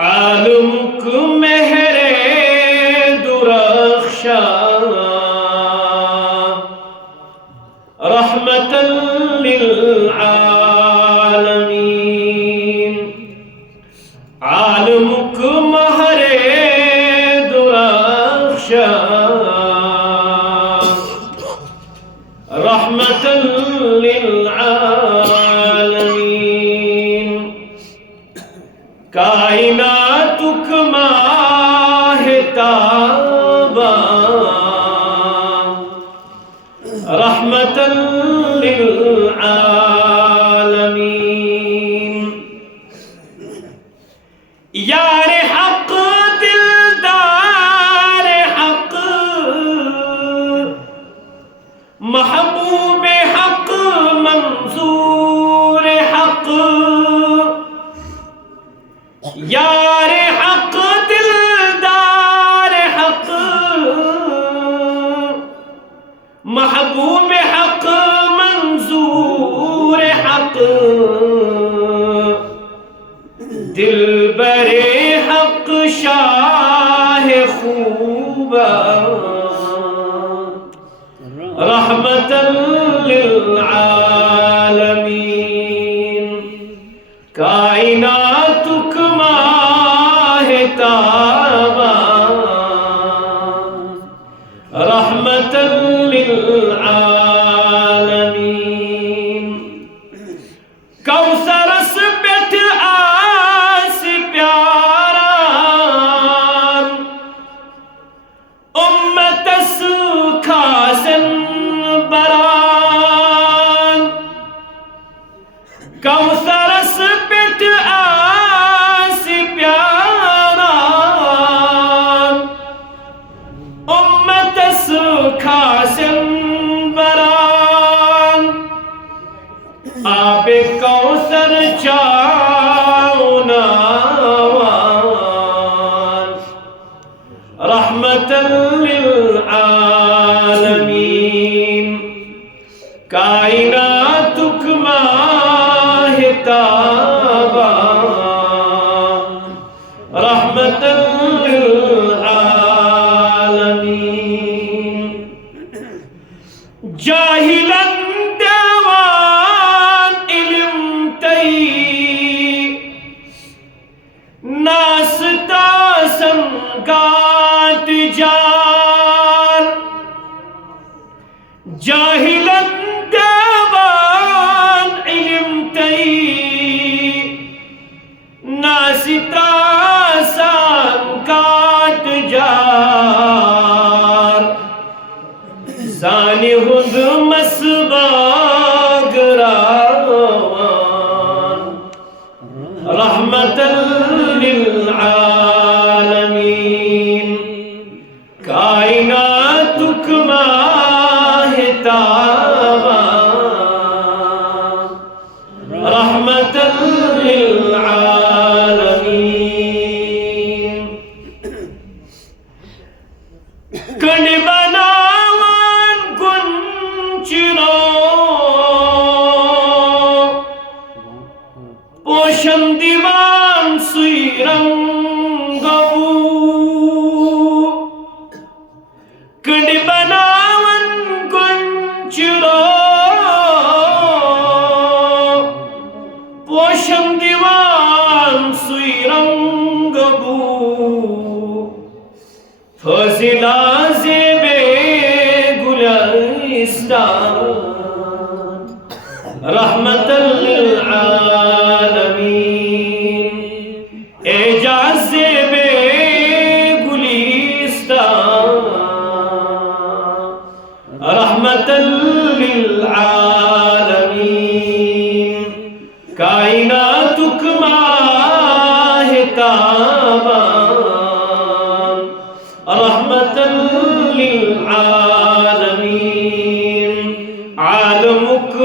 عالمک مہر درخشاں رحمتا للعالمین عالمک مہر درخشاں رحمتا للعالمین کائناتک ماہ تابا رحمتا للعالمین یار حق دلدار حق محبوب حق منظور حق یار حق دلدار حق محبوب حق منظور حق دلبر حق شاہ خوبا رحمتا للعالمین کائناتک ماہ تابا رحمتا للعالمین کوثر اسپت آس پیاران امت اس کھاسن بران کوثر اسپت آس پیاران امت اس کھاسن بران آب کوثر چاؤناوان رحمتا للعالمین کائناتک ماہ تابا رحمتا للعالمین جاہلاً دیوان علم تی ناستا سنگات جان جاہلاً دیوان علم تی ناستا سنگات جان زانی ہند مسباگ راوان رحمتا للعالمین کائناتک ماہ تابا رحمتا للعالمین کنڈ بناوان گنچرو پوشن دیوان سوی رنگو کنڈ بناوان گنچرو پوشن دیوان سوی رنگو فضلہ زیب گلستان رحمتا للعالمین اعجاز زیب گلستان رحمتا للعالمین کائناتک ماہ تابا رحمتا للعالمین عالمک